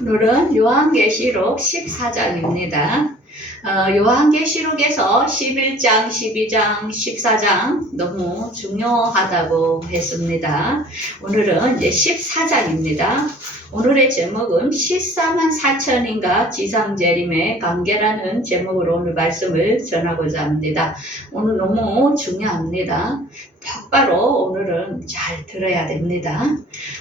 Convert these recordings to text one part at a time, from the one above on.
오늘은 요한계시록 14장입니다. 요한계시록에서 11장, 12장, 14장 너무 중요하다고 했습니다. 오늘은 이제 14장입니다. 오늘의 제목은 14만 4천인가 지상재림의 관계라는 제목으로 오늘 말씀을 전하고자 합니다. 오늘 너무 중요합니다. 똑바로 오늘은 잘 들어야 됩니다.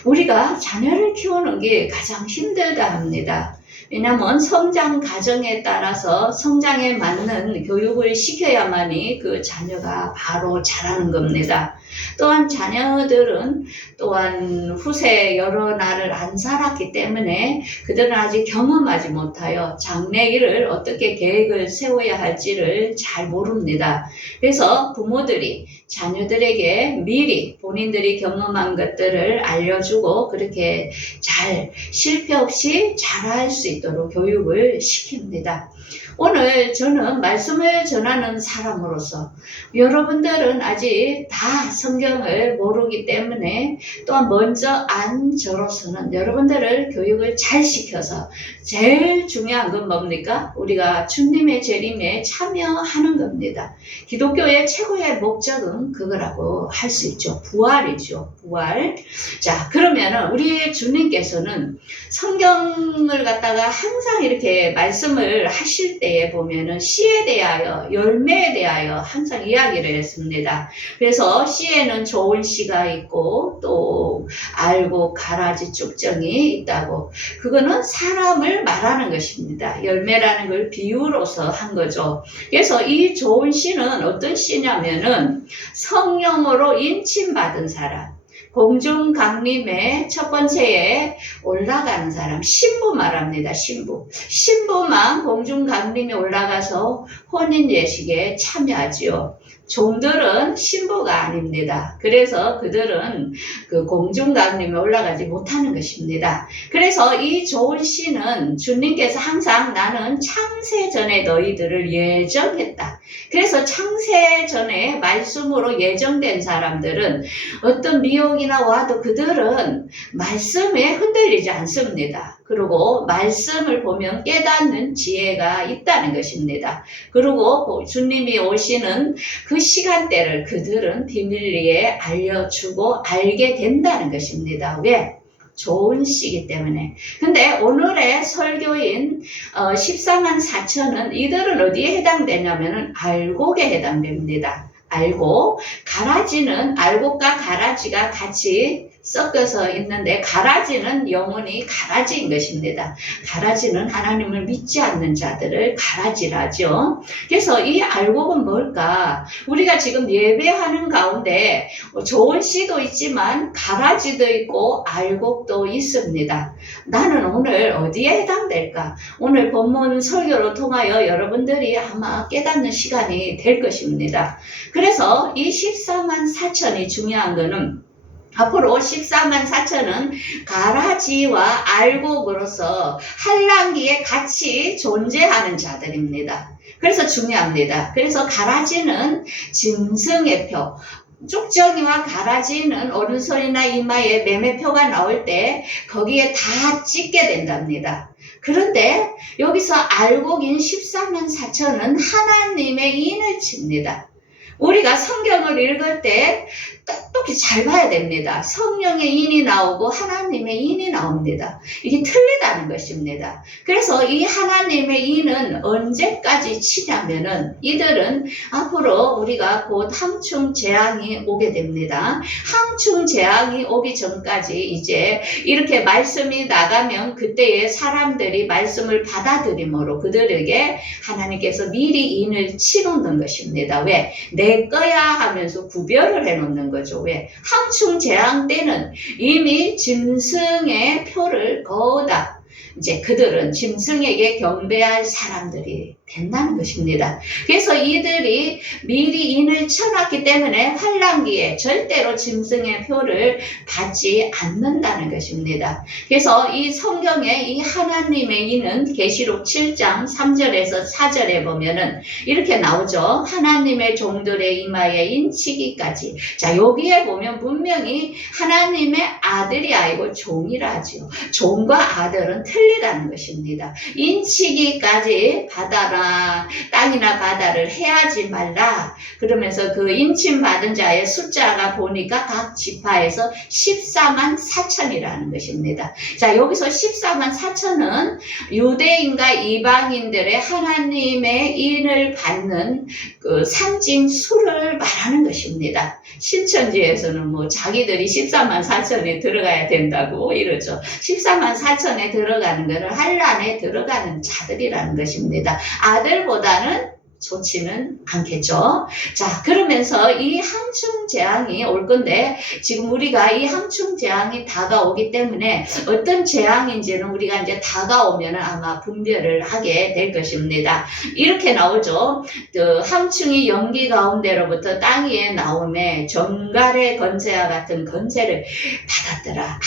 우리가 자녀를 키우는 게 가장 힘들다 합니다. 왜냐하면 성장 과정에 따라서 성장에 맞는 교육을 시켜야만이 그 자녀가 바로 자라는 겁니다. 또한 자녀들은 또한 후세 여러 날을 안 살았기 때문에 그들은 아직 경험하지 못하여 장래일을 어떻게 계획을 세워야 할지를 잘 모릅니다. 그래서 부모들이 자녀들에게 미리 본인들이 경험한 것들을 알려주고 그렇게 잘 실패 없이 잘할 수 있도록 교육을 시킵니다. 오늘 저는 말씀을 전하는 사람으로서 여러분들은 아직 다 성경을 모르기 때문에 또한 먼저 안 저로서는 여러분들을 교육을 잘 시켜서 제일 중요한 건 뭡니까? 우리가 주님의 재림에 참여하는 겁니다. 기독교의 최고의 목적은 그거라고 할 수 있죠. 부활이죠. 부활. 자, 그러면은 우리 주님께서는 성경을 갖다가 항상 이렇게 말씀을 하실 때에 보면은 씨에 대하여, 열매에 대하여 항상 이야기를 했습니다. 그래서 씨에는 좋은 씨가 있고 또 알고 가라지 쭉정이 있다고. 그거는 사람을 말하는 것입니다. 열매라는 걸 비유로서 한 거죠. 그래서 이 좋은 씨는 어떤 씨냐면은 성령으로 인침받은 사람. 공중강림의 첫 번째에 올라가는 사람, 신부 말합니다. 신부만 공중강림에 올라가서 혼인예식에 참여하지요. 종들은 신부가 아닙니다. 그래서 그들은 그 공중강림에 올라가지 못하는 것입니다. 그래서 이 좋은 씨는 주님께서 항상 나는 창세전에 너희들을 예정했다. 그래서 창세전에 말씀으로 예정된 사람들은 어떤 미혹이나 와도 그들은 말씀에 흔들리지 않습니다. 그리고 말씀을 보면 깨닫는 지혜가 있다는 것입니다. 그리고 주님이 오시는 그 시간대를 그들은 비밀리에 알려주고 알게 된다는 것입니다. 왜? 좋은 씨이기 때문에. 근데 오늘의 설교인 14만 4천은 이들은 어디에 해당되냐면은 알곡에 해당됩니다. 알곡, 가라지는 알곡과 가라지가 같이 섞여서 있는데 가라지는 영혼이 가라지인 것입니다. 가라지는 하나님을 믿지 않는 자들을 가라지라죠. 그래서 이 알곡은 뭘까? 우리가 지금 예배하는 가운데 좋은 씨도 있지만 가라지도 있고 알곡도 있습니다. 나는 오늘 어디에 해당될까? 오늘 본문 설교로 통하여 여러분들이 아마 깨닫는 시간이 될 것입니다. 그래서 이 14만 4천이 중요한 거는 앞으로 14만 4천은 가라지와 알곡으로서 한란기에 같이 존재하는 자들입니다. 그래서 중요합니다. 그래서 가라지는 짐승의 표, 쭉정이와 가라지는 오른손이나 이마에 매매표가 나올 때 거기에 다 찍게 된답니다. 그런데 여기서 알곡인 14만 4천은 하나님의 인을 칩니다. 우리가 성경을 읽을 때 똑똑히 잘 봐야 됩니다. 성령의 인이 나오고 하나님의 인이 나옵니다. 이게 틀리다는 것입니다. 그래서 이 하나님의 인은 언제까지 치냐면은 이들은 앞으로 우리가 곧 항충 재앙이 오게 됩니다. 항충 재앙이 오기 전까지 이제 이렇게 말씀이 나가면 그때에 사람들이 말씀을 받아들임으로 그들에게 하나님께서 미리 인을 치놓는 것입니다. 왜? 내 거야 하면서 구별을 해놓는 거죠. 왜? 항충 재앙 때는 이미 짐승의 표를 거다. 이제 그들은 짐승에게 경배할 사람들이 된다는 것입니다. 그래서 이들이 미리 인을 쳐놨기 때문에 환란기에 절대로 짐승의 표를 받지 않는다는 것입니다. 그래서 이 성경에 이 하나님의 인은 계시록 7장 3절에서 4절에 보면은 이렇게 나오죠. 하나님의 종들의 이마에 인치기까지. 자, 여기에 보면 분명히 하나님의 아들이 아니고 종이라 하지요. 종과 아들은 틀리다는 것입니다. 인치기까지 받아라. 땅이나 바다를 해하지 말라. 그러면서 그 인침 받은 자의 숫자가 보니까 각 지파에서 14만 4천이라는 것입니다. 자, 여기서 14만 4천은 유대인과 이방인들의 하나님의 인을 받는 그 상징 수를 말하는 것입니다. 신천지에서는 뭐 자기들이 14만 4천에 들어가야 된다고 이러죠. 14만 4천에 들어가는 것은 환란에 들어가는 자들이라는 것입니다. 아들보다는 좋지는 않겠죠. 자, 그러면서 이 항충 재앙이 올 건데 지금 우리가 이 항충 재앙이 다가오기 때문에 어떤 재앙인지는 우리가 이제 다가오면 아마 분별을 하게 될 것입니다. 이렇게 나오죠. 그 항충이 연기 가운데로부터 땅 위에 나오매 정갈의 건세와 같은 건세를 받았더라.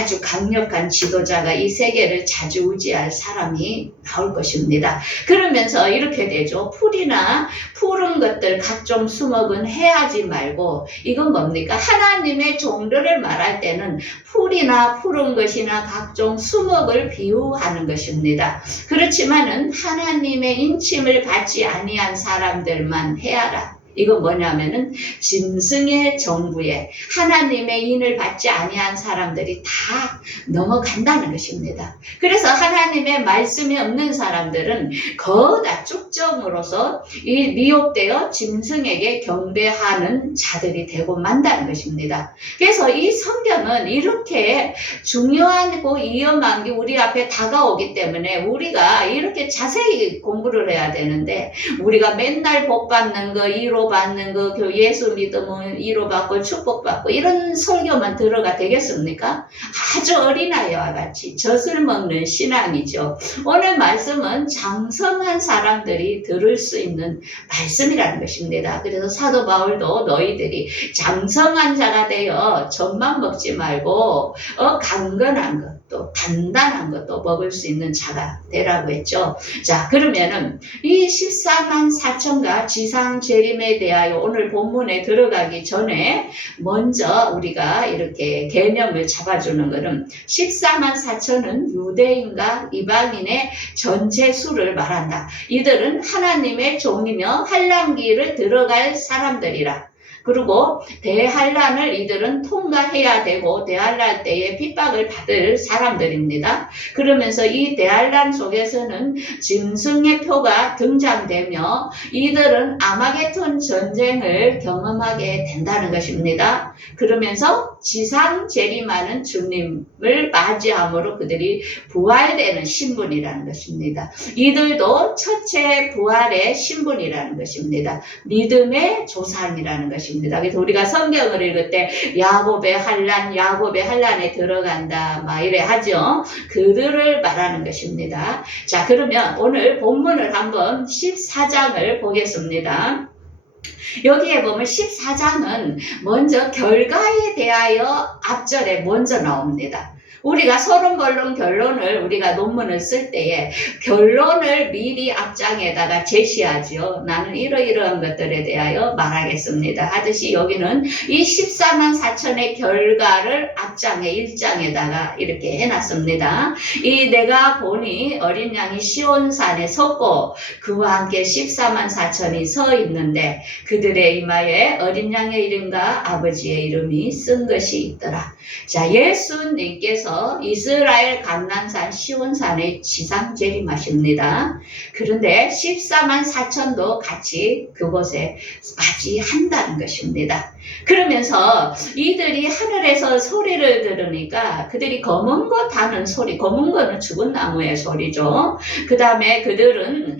아주 강력한 지도자가 이 세계를 좌지우지할 사람이 나올 것입니다. 그러면서 이렇게 되죠. 풀이나 푸른 것들 각종 수목은 해하지 말고, 이건 뭡니까? 하나님의 종들을 말할 때는 풀이나 푸른 것이나 각종 수목을 비유하는 것입니다. 그렇지만은 하나님의 인침을 받지 아니한 사람들만 해하라. 이건 뭐냐면은 짐승의 정부에 하나님의 인을 받지 아니한 사람들이 다 넘어간다는 것입니다. 그래서 하나님의 말씀이 없는 사람들은 거다 쭉정으로서 이 미혹되어 짐승에게 경배하는 자들이 되고 만다는 것입니다. 그래서 이 성경은 이렇게 중요하고 위험한 게 우리 앞에 다가오기 때문에 우리가 이렇게 자세히 공부를 해야 되는데, 우리가 맨날 복 받는 거, 위로 받는 거, 예수 믿으면 위로받고 축복받고 이런 설교만 들어가 되겠습니까? 아주 어린아이와 같이 젖을 먹는 신앙이죠. 오늘 말씀은 장성한 사람들이 들을 수 있는 말씀이라는 것입니다. 그래서 사도 바울도 너희들이 장성한 자가 되어 젖만 먹지 말고 강건한 것, 또 단단한 것도 먹을 수 있는 자가 되라고 했죠. 자, 그러면은 이 14만 4천과 지상 재림에 대하여 오늘 본문에 들어가기 전에 먼저 우리가 이렇게 개념을 잡아주는 것은 14만 4천은 유대인과 이방인의 전체 수를 말한다. 이들은 하나님의 종이며 환란기를 들어갈 사람들이라. 그리고 대환란을 이들은 통과해야 되고 대환란 때에 핍박을 받을 사람들입니다. 그러면서 이 대환란 속에서는 짐승의 표가 등장되며 이들은 아마겟돈 전쟁을 경험하게 된다는 것입니다. 그러면서 지상 재림하는 주님을 맞이함으로 그들이 부활되는 신분이라는 것입니다. 이들도 첫째 부활의 신분이라는 것입니다. 믿음의 조상이라는 것입니다. 그래서 우리가 성경을 읽을 때 야곱의 환란에 들어간다 막 이래 하죠. 그들을 말하는 것입니다. 자, 그러면 오늘 본문을 한번 14장을 보겠습니다. 여기에 보면 14장은 먼저 결과에 대하여 앞절에 먼저 나옵니다. 우리가 서론본론 결론을 우리가 논문을 쓸 때에 결론을 미리 앞장에다가 제시하지요. 나는 이러이러한 것들에 대하여 말하겠습니다 하듯이 여기는 이 14만 4천의 결과를 앞장에 1장에다가 이렇게 해놨습니다. 이 내가 보니 어린 양이 시온산에 섰고 그와 함께 14만 4천이 서 있는데 그들의 이마에 어린 양의 이름과 아버지의 이름이 쓴 것이 있더라. 자, 예수님께서 이스라엘 감난산 시온산의 지상 재림하십니다. 그런데 14만 4천도 같이 그곳에 맞이한다는 것입니다. 그러면서 이들이 하늘에서 소리를 들으니까 그들이 검은 것 하는 소리, 검은 거는 죽은 나무의 소리죠. 그 다음에 그들은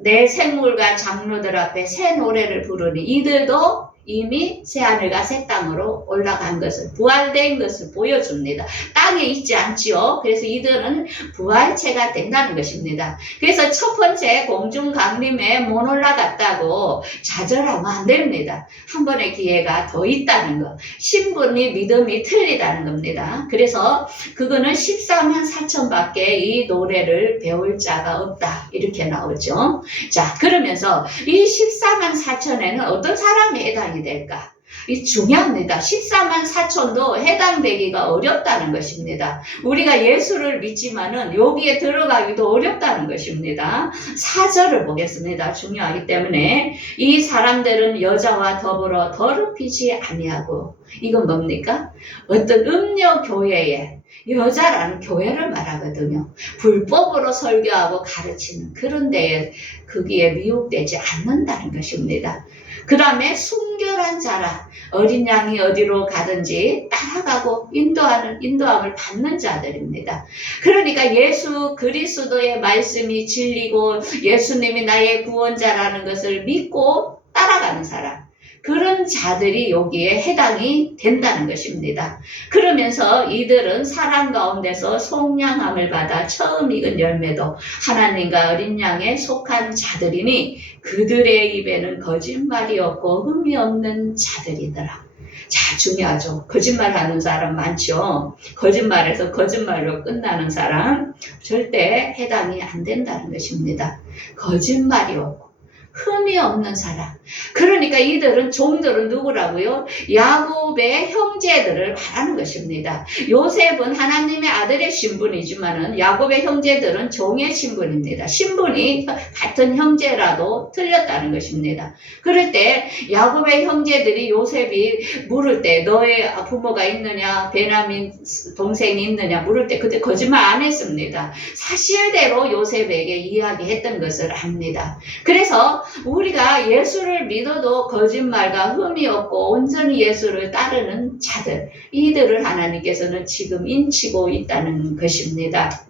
내 생물과 장로들 앞에 새 노래를 부르니 이들도 이미 새하늘과 새 땅으로 올라간 것을, 부활된 것을 보여줍니다. 땅에 있지 않지요. 그래서 이들은 부활체가 된다는 것입니다. 그래서 첫 번째 공중 강림에 못 올라갔다고 좌절하면 안 됩니다. 한 번의 기회가 더 있다는 것. 신분이 믿음이 틀리다는 겁니다. 그래서 그거는 14만 4천밖에 이 노래를 배울 자가 없다. 이렇게 나오죠. 자, 그러면서 이 14만 4천에는 어떤 사람이 해당이 될까? 이 중요합니다. 14만 4천도 해당되기가 어렵다는 것입니다. 우리가 예수를 믿지만은 여기에 들어가기도 어렵다는 것입니다. 4절을 보겠습니다. 중요하기 때문에 이 사람들은 여자와 더불어 더럽히지 아니하고, 이건 뭡니까? 어떤 음료 교회에 여자라는 교회를 말하거든요. 불법으로 설교하고 가르치는 그런 데에 거기에 미혹되지 않는다는 것입니다. 그 다음에 순결한 자라, 어린 양이 어디로 가든지 따라가고 인도함을 받는 자들입니다. 그러니까 예수 그리스도의 말씀이 진리고 예수님이 나의 구원자라는 것을 믿고 따라가는 사람, 그런 자들이 여기에 해당이 된다는 것입니다. 그러면서 이들은 사람 가운데서 속량함을 받아 처음 익은 열매도 하나님과 어린 양에 속한 자들이니 그들의 입에는 거짓말이 없고 흠이 없는 자들이더라. 자, 중요하죠. 거짓말하는 사람 많죠. 거짓말해서 거짓말로 끝나는 사람 절대 해당이 안 된다는 것입니다. 거짓말이 없고 흠이 없는 사람. 그러니까 이들은 종들은 누구라고요? 야곱의 형제들을 말하는 것입니다. 요셉은 하나님의 아들의 신분이지만은 야곱의 형제들은 종의 신분입니다. 신분이 같은 형제라도 틀렸다는 것입니다. 그럴 때 야곱의 형제들이 요셉이 물을 때 너의 부모가 있느냐, 베냐민 동생이 있느냐 물을 때 그때 거짓말 안 했습니다. 사실대로 요셉에게 이야기했던 것을 압니다. 그래서 우리가 예수를 믿어도 거짓말과 흠이 없고 온전히 예수를 따르는 자들, 이들을 하나님께서는 지금 인치고 있다는 것입니다.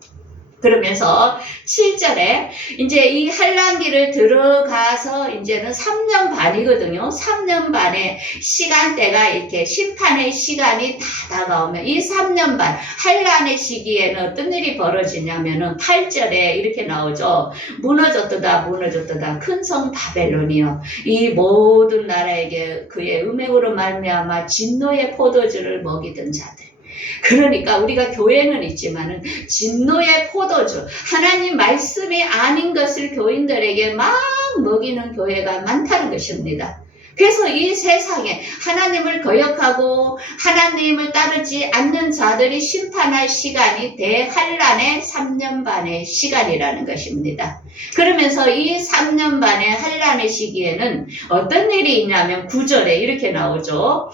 그러면서 7절에 이제 이 환난기를 들어가서 이제는 3년 반이거든요. 3년 반의 시간대가 이렇게 심판의 시간이 다 다가오면 이 3년 반 환난의 시기에는 어떤 일이 벌어지냐면은 8절에 이렇게 나오죠. 무너졌도다 큰 성 바벨론이요, 이 모든 나라에게 그의 음행으로 말미암아 진노의 포도주를 먹이던 자들. 그러니까 우리가 교회는 있지만은 진노의 포도주, 하나님 말씀이 아닌 것을 교인들에게 막 먹이는 교회가 많다는 것입니다. 그래서 이 세상에 하나님을 거역하고 하나님을 따르지 않는 자들이 심판할 시간이 대환란의 3년 반의 시간이라는 것입니다. 그러면서 이 3년 반의 환란의 시기에는 어떤 일이 있냐면 9절에 이렇게 나오죠.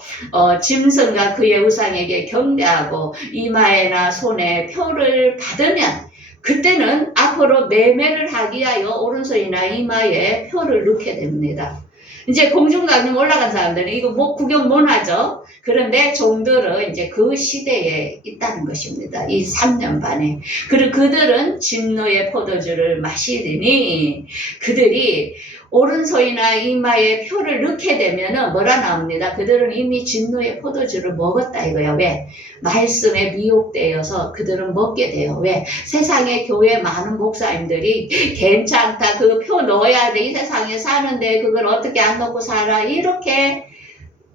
짐승과 그의 우상에게 경배하고 이마에나 손에 표를 받으면 그때는 앞으로 매매를 하기 위하여 오른손이나 이마에 표를 넣게 됩니다. 이제 공중강림 올라간 사람들은 이거 뭐 구경 못 하죠. 그런데 종들은 이제 그 시대에 있다는 것입니다. 이 3년 반에. 그리고 그들은 진노의 포도주를 마시더니 그들이 오른손이나 이마에 표를 넣게 되면은 뭐라 나옵니다. 그들은 이미 진노의 포도주를 먹었다 이거야. 왜? 말씀에 미혹되어서 그들은 먹게 돼요. 왜? 세상에 교회 많은 목사님들이 괜찮다, 그 표 넣어야 돼, 이 세상에 사는데 그걸 어떻게 안 넣고 살아, 이렇게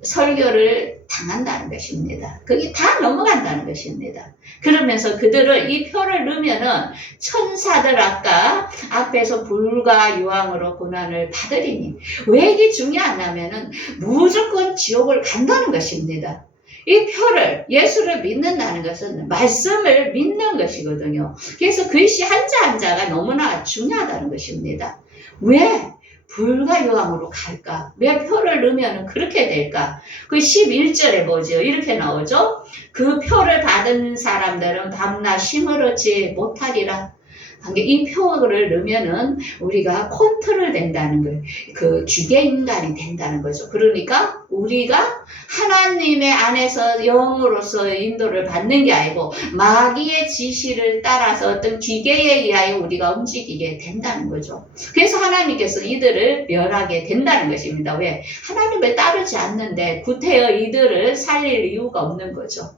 설교를 당한다는 것입니다. 그게 다 넘어간다는 것입니다. 그러면서 그들은 이 표를 넣으면은 천사들 아까 앞에서 불과 유황으로 고난을 받으리니, 왜 이게 중요하냐면은 무조건 지옥을 간다는 것입니다. 이 표를, 예수를 믿는다는 것은 말씀을 믿는 것이거든요. 그래서 글씨 한자 한자가 너무나 중요하다는 것입니다. 왜? 불과 유황으로 갈까? 왜 표를 넣으면 그렇게 될까? 그 11절에 보죠. 이렇게 나오죠. 그 표를 받은 사람들은 밤낮 힘을 얻지 못하리라. 이 표를 넣으면은 우리가 컨트롤 된다는 거예요. 그 주계 인간이 된다는 거죠. 그러니까 우리가 하나님의 안에서 영으로서 인도를 받는 게 아니고 마귀의 지시를 따라서 어떤 기계에 의하여 우리가 움직이게 된다는 거죠. 그래서 하나님께서 이들을 멸하게 된다는 것입니다. 왜? 하나님을 따르지 않는데 구태여 이들을 살릴 이유가 없는 거죠.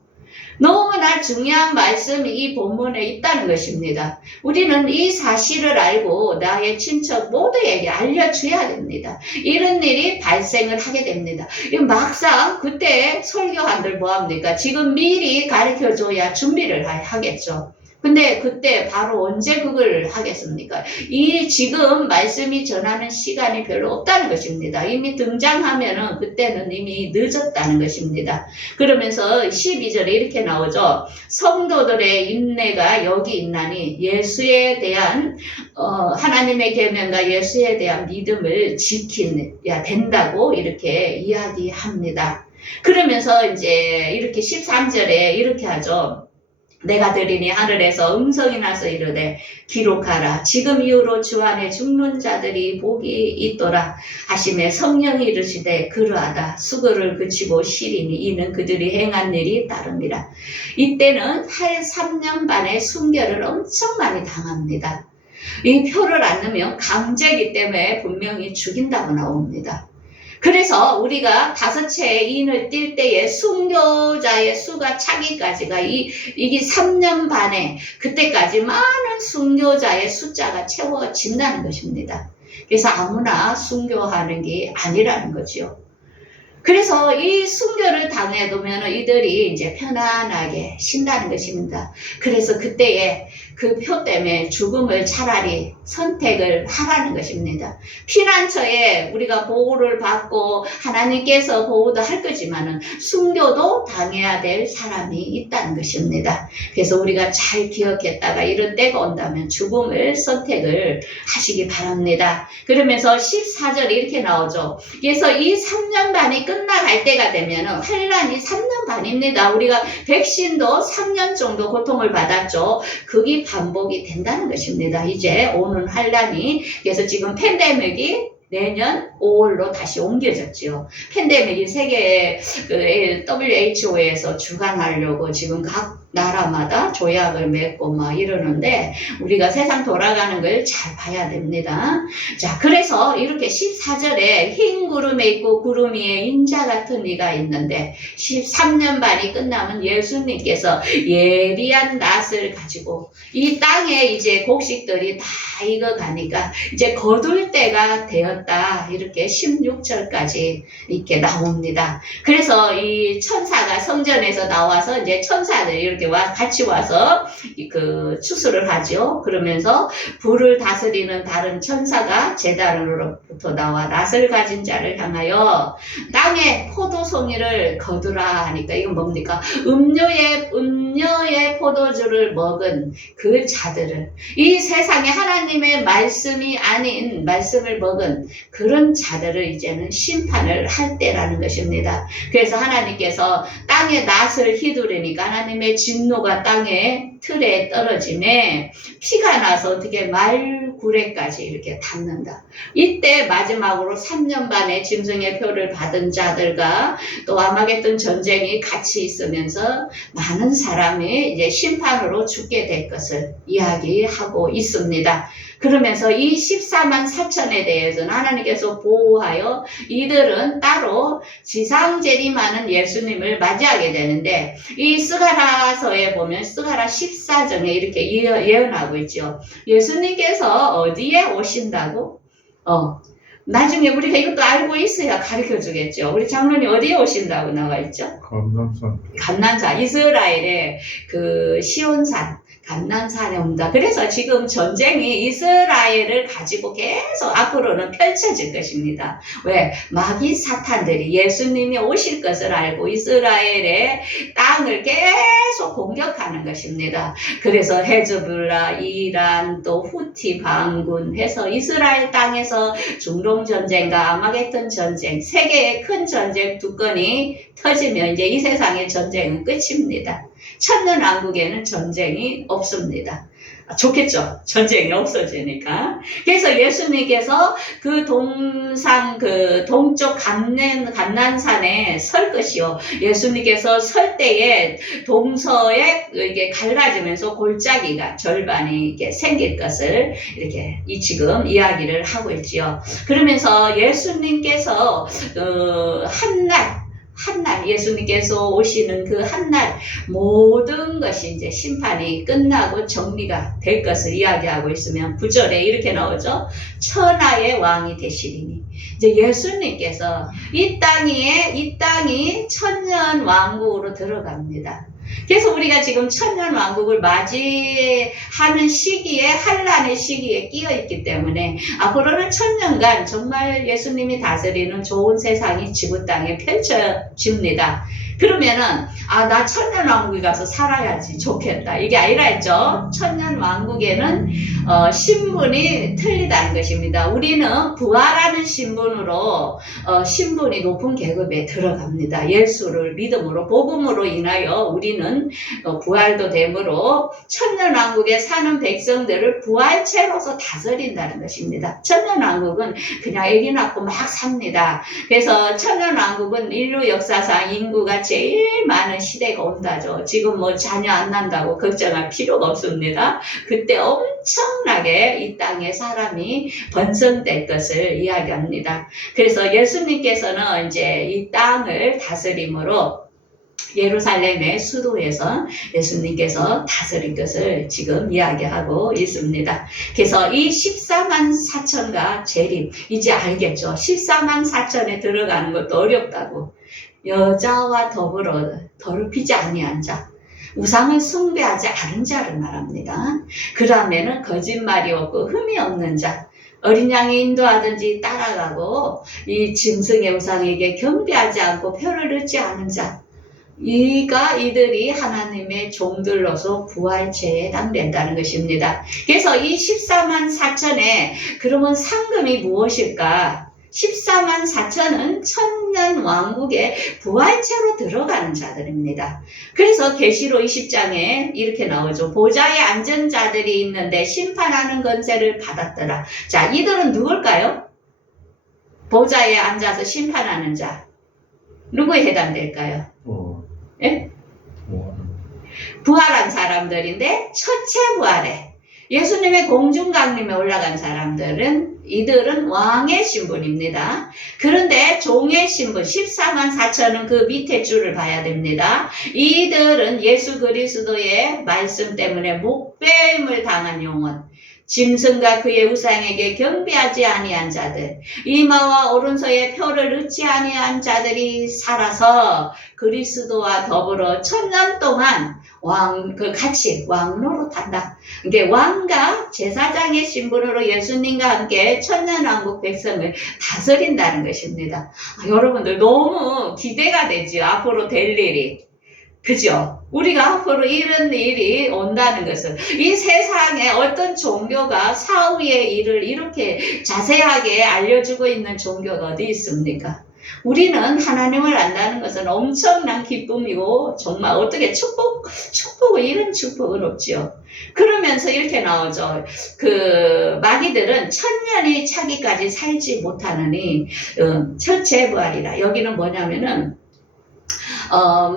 너무나 중요한 말씀이 이 본문에 있다는 것입니다. 우리는 이 사실을 알고 나의 친척 모두에게 알려줘야 됩니다. 이런 일이 발생을 하게 됩니다. 막상 그때 설교한들 뭐합니까? 지금 미리 가르쳐줘야 준비를 하겠죠. 근데 그때 바로 언제 그걸 하겠습니까? 이 지금 말씀이 전하는 시간이 별로 없다는 것입니다. 이미 등장하면은 그때는 이미 늦었다는 것입니다. 그러면서 12절에 이렇게 나오죠. 성도들의 인내가 여기 있나니 예수에 대한 하나님의 계명과 예수에 대한 믿음을 지켜야 된다고 이렇게 이야기합니다. 그러면서 이제 이렇게 13절에 이렇게 하죠. 내가 들으니 하늘에서 음성이 나서 이르되 기록하라. 지금 이후로 주 안에 죽는 자들이 복이 있도라 하시매 성령이 이르시되 그러하다. 수고를 그치고 쉬리니 이는 그들이 행한 일이 따릅니다. 이때는 할 3년 반의 순결을 엄청 많이 당합니다. 이 표를 안 넣으면 강제이기 때문에 분명히 죽인다고 나옵니다. 그래서 우리가 5채의 인을 띌 때에 순교자의 수가 차기까지가 이게 3년 반에 그때까지 많은 순교자의 숫자가 채워진다는 것입니다. 그래서 아무나 순교하는 게 아니라는 거죠. 그래서 이 순교를 당해두면 이들이 이제 편안하게 쉰다는 것입니다. 그래서 그때에 그 표 때문에 죽음을 차라리 선택을 하라는 것입니다. 피난처에 우리가 보호를 받고 하나님께서 보호도 할 거지만은 순교도 당해야 될 사람이 있다는 것입니다. 그래서 우리가 잘 기억했다가 이런 때가 온다면 죽음을 선택을 하시기 바랍니다. 그러면서 14절에 이렇게 나오죠. 그래서 이 3년 반이 끝나갈 때가 되면은 환란이 3년 반입니다. 우리가 백신도 3년 정도 고통을 받았죠. 그게 반복이 된다는 것입니다. 이제 오는 환란이. 그래서 지금 팬데믹이 내년 5월로 다시 옮겨졌죠. 팬데믹이 세계 WHO에서 주관하려고 지금 각 나라마다 조약을 맺고 막 이러는데 우리가 세상 돌아가는 걸 잘 봐야 됩니다. 자, 그래서 이렇게 14절에 흰 구름에 있고 구름 위에 인자 같은 이가 있는데 13년 반이 끝나면 예수님께서 예리한 낫을 가지고 이 땅에 이제 곡식들이 다 익어가니까 이제 거둘 때가 되었다. 이렇게 16절까지 이렇게 나옵니다. 그래서 이 천사가 성전에서 나와서 이제 천사들이 이렇게 같이 와서 그 추수를 하죠. 그러면서 불을 다스리는 다른 천사가 제단으로부터 나와 낫을 가진 자를 향하여 땅에 포도송이를 거두라 하니까 이건 뭡니까? 음료의 포도주를 먹은 그 자들을, 이 세상에 하나님의 말씀이 아닌 말씀을 먹은 그런 자들을 이제는 심판을 할 때라는 것입니다. 그래서 하나님께서 땅에 낫을 휘두르니까 하나님의 진노가 땅에 틀에 떨어지네 피가 나서 어떻게 말구레까지 이렇게 닿는다. 이때 마지막으로 3년 반의 짐승의 표를 받은 자들과 또 아마겟돈 전쟁이 같이 있으면서 많은 사람이 이제 심판으로 죽게 될 것을 이야기하고 있습니다. 그러면서 이 14만 4천에 대해서는 하나님께서 보호하여 이들은 따로 지상 재림하는 예수님을 맞이하게 되는데, 이 스가랴서에 보면 스가랴 14장에 이렇게 예언하고 있죠. 예수님께서 어디에 오신다고? 나중에 우리가 이것도 알고 있어야 가르쳐 주겠죠. 우리 장로님 어디에 오신다고 나와 있죠? 감난산. 이스라엘의 그 시온산. 감난산에 옵니다. 그래서 지금 전쟁이 이스라엘을 가지고 계속 앞으로는 펼쳐질 것입니다. 왜? 마귀 사탄들이 예수님이 오실 것을 알고 이스라엘의 땅을 계속 공격하는 것입니다. 그래서 헤즈볼라, 이란, 또 후티 반군 해서 이스라엘 땅에서 중동 전쟁과 아마겟돈 전쟁, 세계의 큰 전쟁 두 건이 터지면 이제 이 세상의 전쟁은 끝입니다. 천년왕국에는 전쟁이 없습니다. 좋겠죠. 전쟁이 없어지니까. 그래서 예수님께서 그 동쪽 감난산에 설 것이요. 예수님께서 설 때에 동서에 이게 갈라지면서 골짜기가 절반이 이렇게 생길 것을 이렇게 지금 이야기를 하고 있지요. 그러면서 예수님께서 한날 예수님께서 오시는 그 한날 모든 것이 이제 심판이 끝나고 정리가 될 것을 이야기하고 있으면 9절에 이렇게 나오죠. 천하의 왕이 되시리니. 이제 예수님께서 이 땅이 천년 왕국으로 들어갑니다. 그래서 우리가 지금 천년 왕국을 맞이하는 시기에 환란의 시기에 끼어 있기 때문에 앞으로는 천년간 정말 예수님이 다스리는 좋은 세상이 지구 땅에 펼쳐집니다. 그러면은 나 천년 왕국에 가서 살아야지 좋겠다 이게 아니라 했죠. 천년 왕국에는 신분이 틀리다는 것입니다. 우리는 부활하는 신분으로 신분이 높은 계급에 들어갑니다. 예수를 믿음으로 복음으로 인하여 우리는 부활도 되므로 천년 왕국에 사는 백성들을 부활체로서 다스린다는 것입니다. 천년 왕국은 그냥 아기 낳고 막 삽니다. 그래서 천년 왕국은 인류 역사상 인구가 제일 많은 시대가 온다죠. 지금 뭐 자녀 안 난다고 걱정할 필요가 없습니다. 그때 엄청나게 이 땅에 사람이 번성될 것을 이야기합니다. 그래서 예수님께서는 이제 이 땅을 다스림으로 예루살렘의 수도에서 예수님께서 다스릴 것을 지금 이야기하고 있습니다. 그래서 이 14만 4천과 재림 이제 알겠죠. 14만 4천에 들어가는 것도 어렵다고. 여자와 더불어 더럽히지 아니한 자, 우상을 숭배하지 않은 자를 말합니다. 그러면은 거짓말이 없고 흠이 없는 자, 어린 양이 인도하든지 따라가고 이 짐승의 우상에게 경배하지 않고 표를 넣지 않은 자, 이들이 하나님의 종들로서 부활체에 해당된다는 것입니다. 그래서 이 14만 4천에 그러면 상금이 무엇일까? 14만 4천은 천년 왕국의 부활체로 들어가는 자들입니다. 그래서 계시록 20장에 이렇게 나오죠. 보좌에 앉은 자들이 있는데 심판하는 권세를 받았더라. 자, 이들은 누굴까요? 보좌에 앉아서 심판하는 자. 누구에 해당될까요? 예? 부활한 사람들인데 첫째 부활에 예수님의 공중강림에 올라간 사람들은 이들은 왕의 신분입니다. 그런데 종의 신분 14만 4천은 그 밑에 줄을 봐야 됩니다. 이들은 예수 그리스도의 말씀 때문에 목배임을 당한 영혼, 짐승과 그의 우상에게 경배하지 아니한 자들, 이마와 오른손에 표를 넣지 아니한 자들이 살아서 그리스도와 더불어 천년 동안 같이 왕노릇한다. 이게 왕과 제사장의 신분으로 예수님과 함께 천년왕국 백성을 다스린다는 것입니다. 여러분들 너무 기대가 되죠. 앞으로 될 일이. 그죠? 우리가 앞으로 이런 일이 온다는 것은 이 세상에 어떤 종교가 사후의 일을 이렇게 자세하게 알려주고 있는 종교가 어디 있습니까? 우리는 하나님을 안다는 것은 엄청난 기쁨이고 정말 어떻게 축복은 이런 축복은 없지요. 그러면서 이렇게 나오죠. 그 마귀들은 천년이 차기까지 살지 못하느니 첫째 부활이라. 여기는 뭐냐면은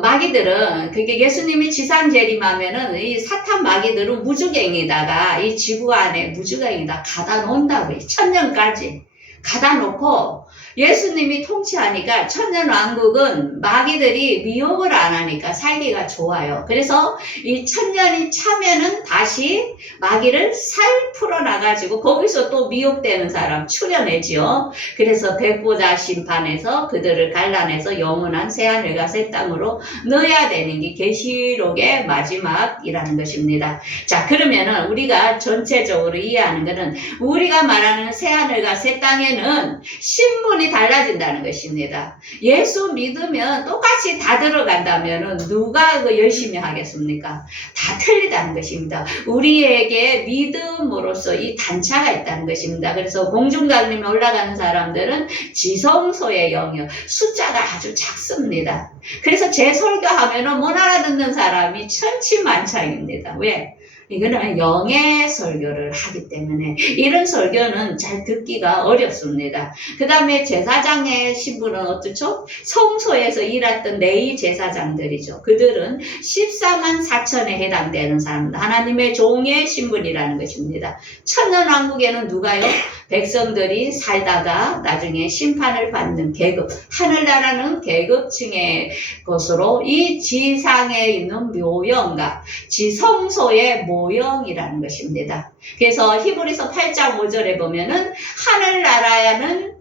마귀들은 그게 예수님이 지상 재림하면은 이 사탄 마귀들은 무주갱이다가 이 지구 안에 무주갱이다 가다 놓는다고 천년까지 가다 놓고 예수님이 통치하니까 천년왕국은 마귀들이 미혹을 안 하니까 살기가 좋아요. 그래서 이 천년이 차면은 다시 마귀를 살 풀어나가지고 거기서 또 미혹되는 사람 추려내지요. 그래서 백보자 심판에서 그들을 갈라내서 영원한 새하늘과 새 땅으로 넣어야 되는 게 계시록의 마지막이라는 것입니다. 자, 그러면은 우리가 전체적으로 이해하는 것은 우리가 말하는 새하늘과 새 땅에는 신분이 사람이 달라진다는 것입니다. 예수 믿으면 똑같이 다 들어간다면 누가 그 열심히 하겠습니까? 다 틀리다는 것입니다. 우리에게 믿음으로써 이 단차가 있다는 것입니다. 그래서 공중강림에 올라가는 사람들은 지성소의 영역, 숫자가 아주 작습니다. 그래서 제 설교하면은 못 알아듣는 사람이 천치만창입니다. 왜? 이거는 영의 설교를 하기 때문에 이런 설교는 잘 듣기가 어렵습니다. 그 다음에 제사장의 신분은 어떻죠? 성소에서 일했던 레위 제사장들이죠. 그들은 14만 4천에 해당되는 사람들, 하나님의 종의 신분이라는 것입니다. 천년왕국에는 누가요? 백성들이 살다가 나중에 심판을 받는 계급, 하늘나라는 계급층의 것으로 이 지상에 있는 묘영과 지성소의 모형이라는 것입니다. 그래서 히브리서 8장 5절에 보면은 하늘나라는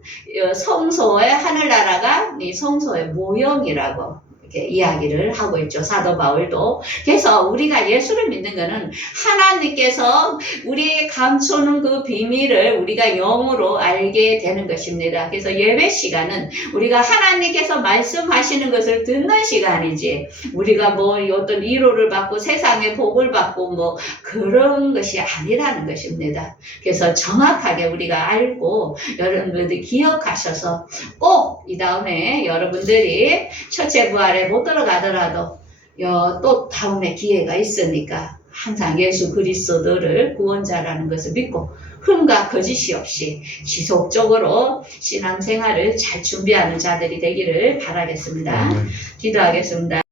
성소의 하늘나라가 이 성소의 모형이라고 이렇게 이야기를 하고 있죠. 사도 바울도. 그래서 우리가 예수를 믿는 것은 하나님께서 우리에게 감추는 그 비밀을 우리가 영으로 알게 되는 것입니다. 그래서 예배 시간은 우리가 하나님께서 말씀하시는 것을 듣는 시간이지, 우리가 뭐 어떤 위로를 받고 세상의 복을 받고 뭐 그런 것이 아니라는 것입니다. 그래서 정확하게 우리가 알고 여러분들이 기억하셔서 꼭 이 다음에 여러분들이 첫째 부활에 못 들어가더라도 또 다음에 기회가 있으니까 항상 예수 그리스도를 구원자라는 것을 믿고 흠과 거짓이 없이 지속적으로 신앙생활을 잘 준비하는 자들이 되기를 바라겠습니다. 기도하겠습니다.